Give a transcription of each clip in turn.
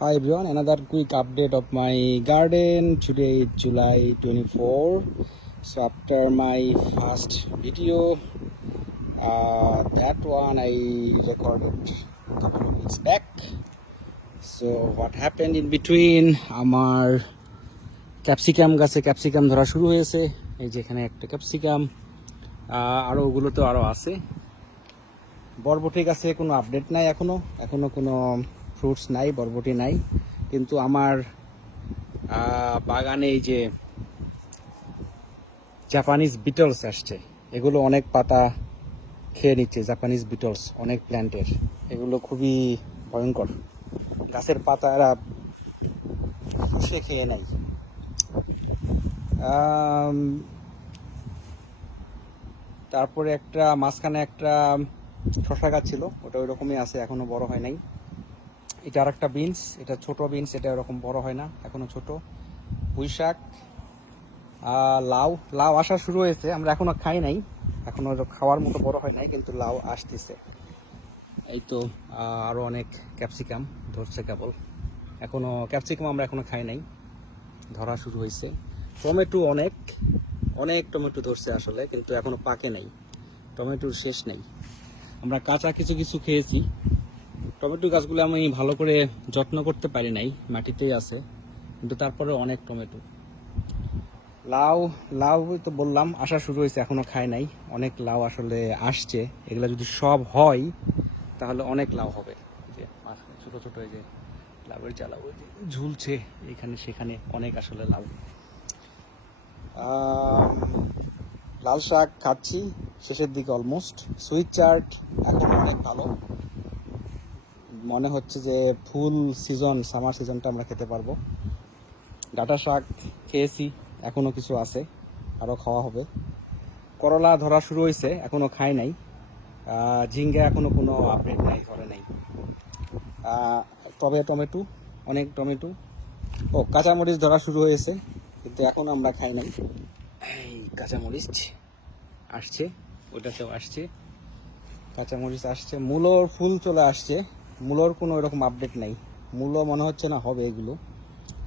Hi everyone, another quick update of my garden. Today is July 24. So after my first video, that one I recorded a couple of weeks back. So what happened in between? আমার capsicum গাছে capsicum ধরা শুরু হয়েছে। এই যে এখানে একটা capsicum, আরও ওগুলো তো আরও আছে। বরবটি গাছে কোনো আপডেট নাই, এখনো কোনো ফ্রুটস নাই, বরবটি নাই। কিন্তু আমার বাগানে এই যে জাপানিজ বিটলস আসছে, এগুলো অনেক পাতা খেয়ে নিচ্ছে। জাপানিজ বিটলস অনেক প্ল্যান্টের, এগুলো খুবই ভয়ঙ্কর। গাছের পাতা এরা শুষে খেয়ে নেয়। তারপরে একটা মাঝখানে একটা শসা গাছ ছিল, ওটা ওই রকমই আছে, এখনো বড় হয় নাই। এটা আর একটা বিনস, এটা ছোট বিনস, এটা এরকম বড় হয় না, এখনো ছোট। পুঁই শাক, লাউ লাউ আসা শুরু হয়েছে, আমরা এখনো খাই নাই, এখনো খাওয়ার মতো বড় হয় নাই, কিন্তু লাউ আসতেছে। এই তো আরো অনেক ক্যাপসিকাম ধরছে কেবল, এখনো ক্যাপসিকাম আমরা এখনো খাই নাই, ধরা শুরু হয়েছে। টমেটো অনেক অনেক টমেটো ধরছে আসলে, কিন্তু এখনো পাকে নাই, টমেটোর শেষ নেই। আমরা কাঁচা কিছু কিছু খেয়েছি। টমেটো গাছগুলো আমি ভালো করে যত্ন করতে পারি নাই, মাটিতেই আছে, কিন্তু তারপরে অনেক টমেটো। লাউ লাউ তো বললাম আসা শুরু হয়েছে, এখনো খাই নাই। অনেক লাউ আসলে আসছে, এগুলো যদি সব হয় তাহলে অনেক লাউ হবে। যে ছোট ছোট এই যে লাউয়ের চালা ঝুলছে এখানে সেখানে, অনেক আসলে লাউ। লাল শাক খাচ্ছি, শেষের দিকে অলমোস্ট। সুইট চার্ট এখন অনেক ভালো, মনে হচ্ছে যে ফুল সিজন, সামার সিজনটা আমরা খেতে পারবো। ডাঁটা শাক খেয়েছি, এখনো কিছু আছে, আরও খাওয়া হবে। করলা ধরা শুরু হয়েছে, এখনো খাই নাই। ঝিঙ্গা এখনো কোনো আপডেট নাই, ধরে নাই। তবে টমেটো, অনেক টমেটো। ও কাঁচামরিচ ধরা শুরু হয়েছে, কিন্তু এখন আমরা খাই নাই। এই কাঁচামরিচ আসছে, ওটাতেও আসছে, কাঁচামরিচ আসছে। মূলোর ফুল চলে আসছে, মূলোর কোনো এরকম আপডেট নাই। মূলো মনে হচ্ছে না হবে এগুলো,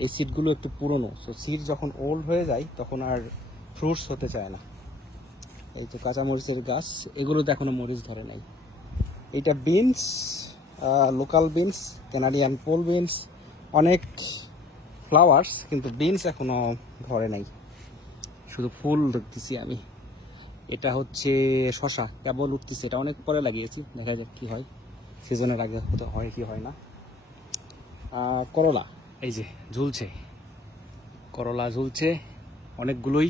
এই সিডগুলো একটু পুরনো, সো সিড যখন ওল্ড হয়ে যায় তখন আর ফ্রুটস হতে চায় না। এই তো কাঁচামরিচের গাছ, এগুলোতে এখনো মরিচ ধরে নাই। এইটা beans, local beans, Canadian pole beans, অনেক ফ্লাওয়ার্স, কিন্তু বিনস এখনো ধরে নাই, শুধু ফুল দেখতেছি আমি। এটা হচ্ছে শশা, কেবল উঠতেছে, এটা অনেক পরে লাগিয়েছি, দেখা যাক কি হয়, সিজনের আগে হতে হয় কি হয় না। করলা এই যে ঝুলছে, করলা ঝুলছে অনেকগুলোই।